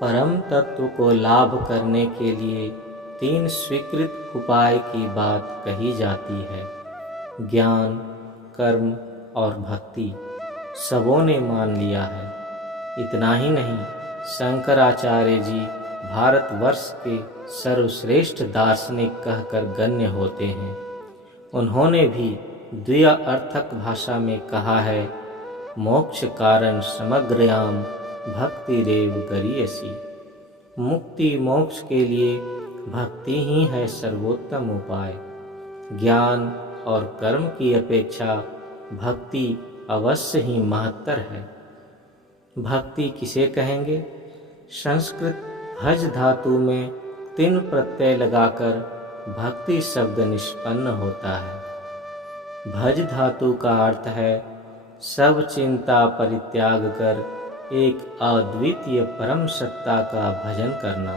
परम तत्व को लाभ करने के लिए 3 स्वीकृत उपाय की बात कही जाती है, ज्ञान, कर्म और भक्ति। सबों ने मान लिया है। इतना ही नहीं, शंकराचार्य जी भारतवर्ष के सर्वश्रेष्ठ दार्शनिक कहकर गण्य होते हैं। उन्होंने भी द्व्यर्थक भाषा में कहा है, मोक्ष कारण समग्रयाम भक्तिरेव गरीयसी। मुक्ति मोक्ष के लिए भक्ति ही है सर्वोत्तम उपाय। ज्ञान और कर्म की अपेक्षा भक्ति अवश्य ही महत्तर है। भक्ति किसे कहेंगे? संस्कृत भज धातु में 3 प्रत्यय लगाकर भक्ति शब्द निष्पन्न होता है। भज धातु का अर्थ है सब चिंता परित्याग कर एक अद्वितीय परम सत्ता का भजन करना,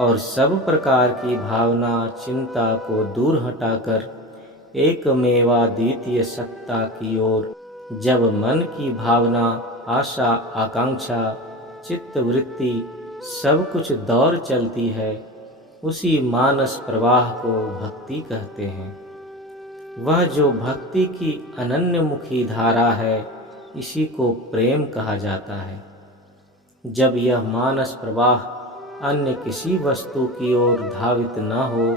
और सब प्रकार की भावना चिंता को दूर हटाकर एकमेवाद्वितीय सत्ता की ओर जब मन की भावना, आशा, आकांक्षा, चित्त वृत्ति सब कुछ दौड़ चलती है, उसी मानस प्रवाह को भक्ति कहते हैं। वह जो भक्ति की अनन्यमुखी धारा है, इसी को प्रेम कहा जाता है। जब यह मानस प्रवाह अन्य किसी वस्तु की ओर धावित न हो,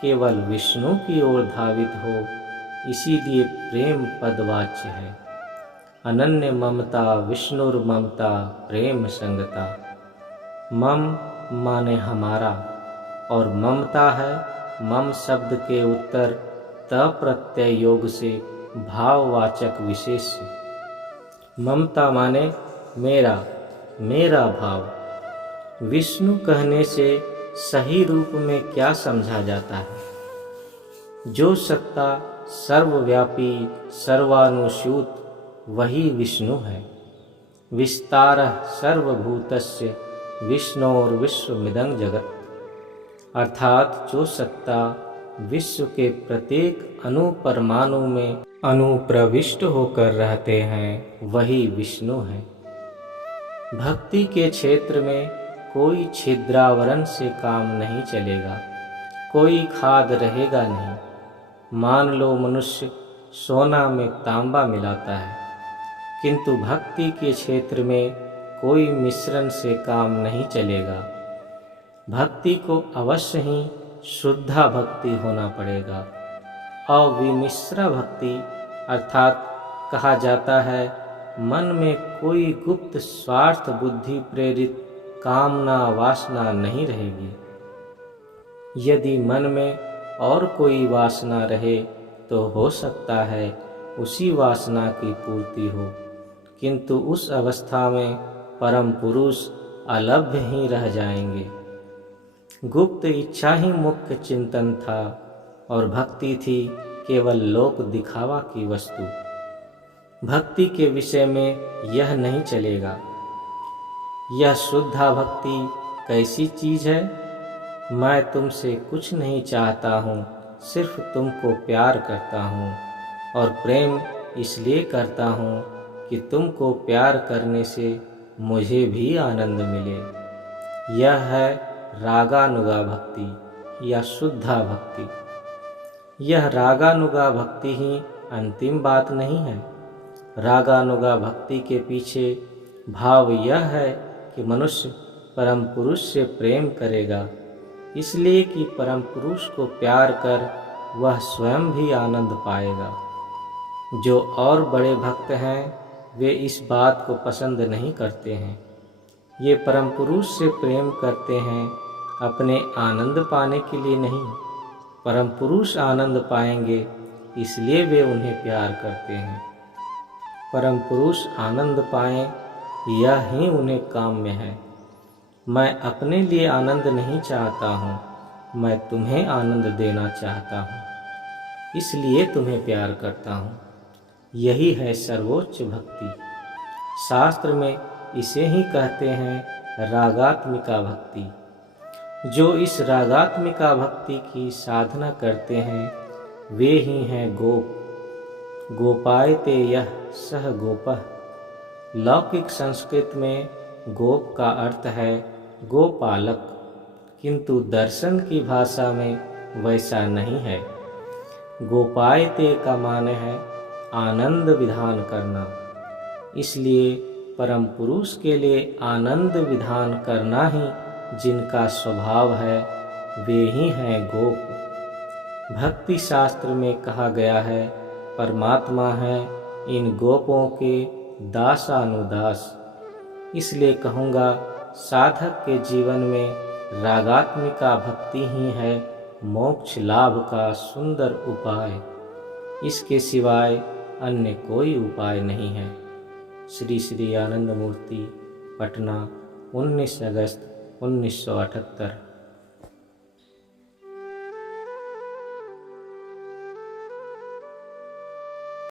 केवल विष्णु की ओर धावित हो, इसीलिए प्रेम पदवाच्य है। अनन्य ममता विष्णुर्ममता प्रेम संगता। मम माने हमारा और ममता है मम शब्द के उत्तर त प्रत्यय योग से भाववाचक विशेष्य। ममता माने मेरा, मेरा भाव। विष्णु कहने से सही रूप में क्या समझा जाता है? जो सत्ता सर्वव्यापी सर्वानुस्यूत वही विष्णु है। विस्तारः सर्वभूतस्य विष्णोर्विश्वमिदं जगत्। अर्थात जो सत्ता विश्व के प्रत्येक अणु परमाणु में अनुप्रविष्ट होकर रहते हैं, वही विष्णु है। भक्ति के क्षेत्र में कोई छिद्रावरण से काम नहीं चलेगा, कोई खाद रहेगा नहीं। मान लो मनुष्य सोना में तांबा मिलाता है, किंतु भक्ति के क्षेत्र में कोई मिश्रण से काम नहीं चलेगा। भक्ति को अवश्य ही शुद्धा भक्ति होना पड़ेगा। अविमिश्रा भक्ति अर्थात कहा जाता है मन में कोई गुप्त स्वार्थ बुद्धि प्रेरित कामना वासना नहीं रहेगी। यदि मन में और कोई वासना रहे तो हो सकता है उसी वासना की पूर्ति हो, किंतु उस अवस्था में परम पुरुष अलभ्य ही रह जाएंगे। गुप्त इच्छा ही मुख्य चिंतन था और भक्ति थी केवल लोक दिखावा की वस्तु। भक्ति के विषय में यह नहीं चलेगा। यह शुद्धा भक्ति कैसी चीज़ है? मैं तुमसे कुछ नहीं चाहता हूँ, सिर्फ तुमको प्यार करता हूँ, और प्रेम इसलिए करता हूँ कि तुमको प्यार करने से मुझे भी आनंद मिले। यह है रागानुगा भक्ति या शुद्धा भक्ति। यह रागानुगा भक्ति ही अंतिम बात नहीं है। रागानुगा भक्ति के पीछे भाव यह है कि मनुष्य परम पुरुष से प्रेम करेगा, इसलिए कि परम पुरुष को प्यार कर वह स्वयं भी आनंद पाएगा। जो और बड़े भक्त हैं वे इस बात को पसंद नहीं करते हैं। ये परम पुरुष से प्रेम करते हैं अपने आनंद पाने के लिए नहीं। परम पुरुष आनंद पाएंगे इसलिए वे उन्हें प्यार करते हैं। परम पुरुष आनंद पाएं यह ही उन्हें काम्य है। मैं अपने लिए आनंद नहीं चाहता हूँ, मैं तुम्हें आनंद देना चाहता हूँ, इसलिए तुम्हें प्यार करता हूँ। यही है सर्वोच्च भक्ति। शास्त्र में इसे ही कहते हैं रागात्मिका भक्ति। जो इस रागात्मिका भक्ति की साधना करते हैं वे ही हैं गोप। गोपायते यह सह गोपः। लौकिक संस्कृत में गोप का अर्थ है गोपालक, किंतु दर्शन की भाषा में वैसा नहीं है। गोपायते का माने है आनंद विधान करना। इसलिए परम पुरुष के लिए आनंद विधान करना ही जिनका स्वभाव है, वे ही हैं गोप। भक्ति शास्त्र में कहा गया है, परमात्मा है इन गोपों के दासानुदास। इसलिए कहूँगा, साधक के जीवन में रागात्मिका भक्ति ही है मोक्ष लाभ का सुंदर उपाय। इसके सिवाय अन्य कोई उपाय नहीं है। श्री श्री आनंद मूर्ति, पटना, 19 अगस्त 1978।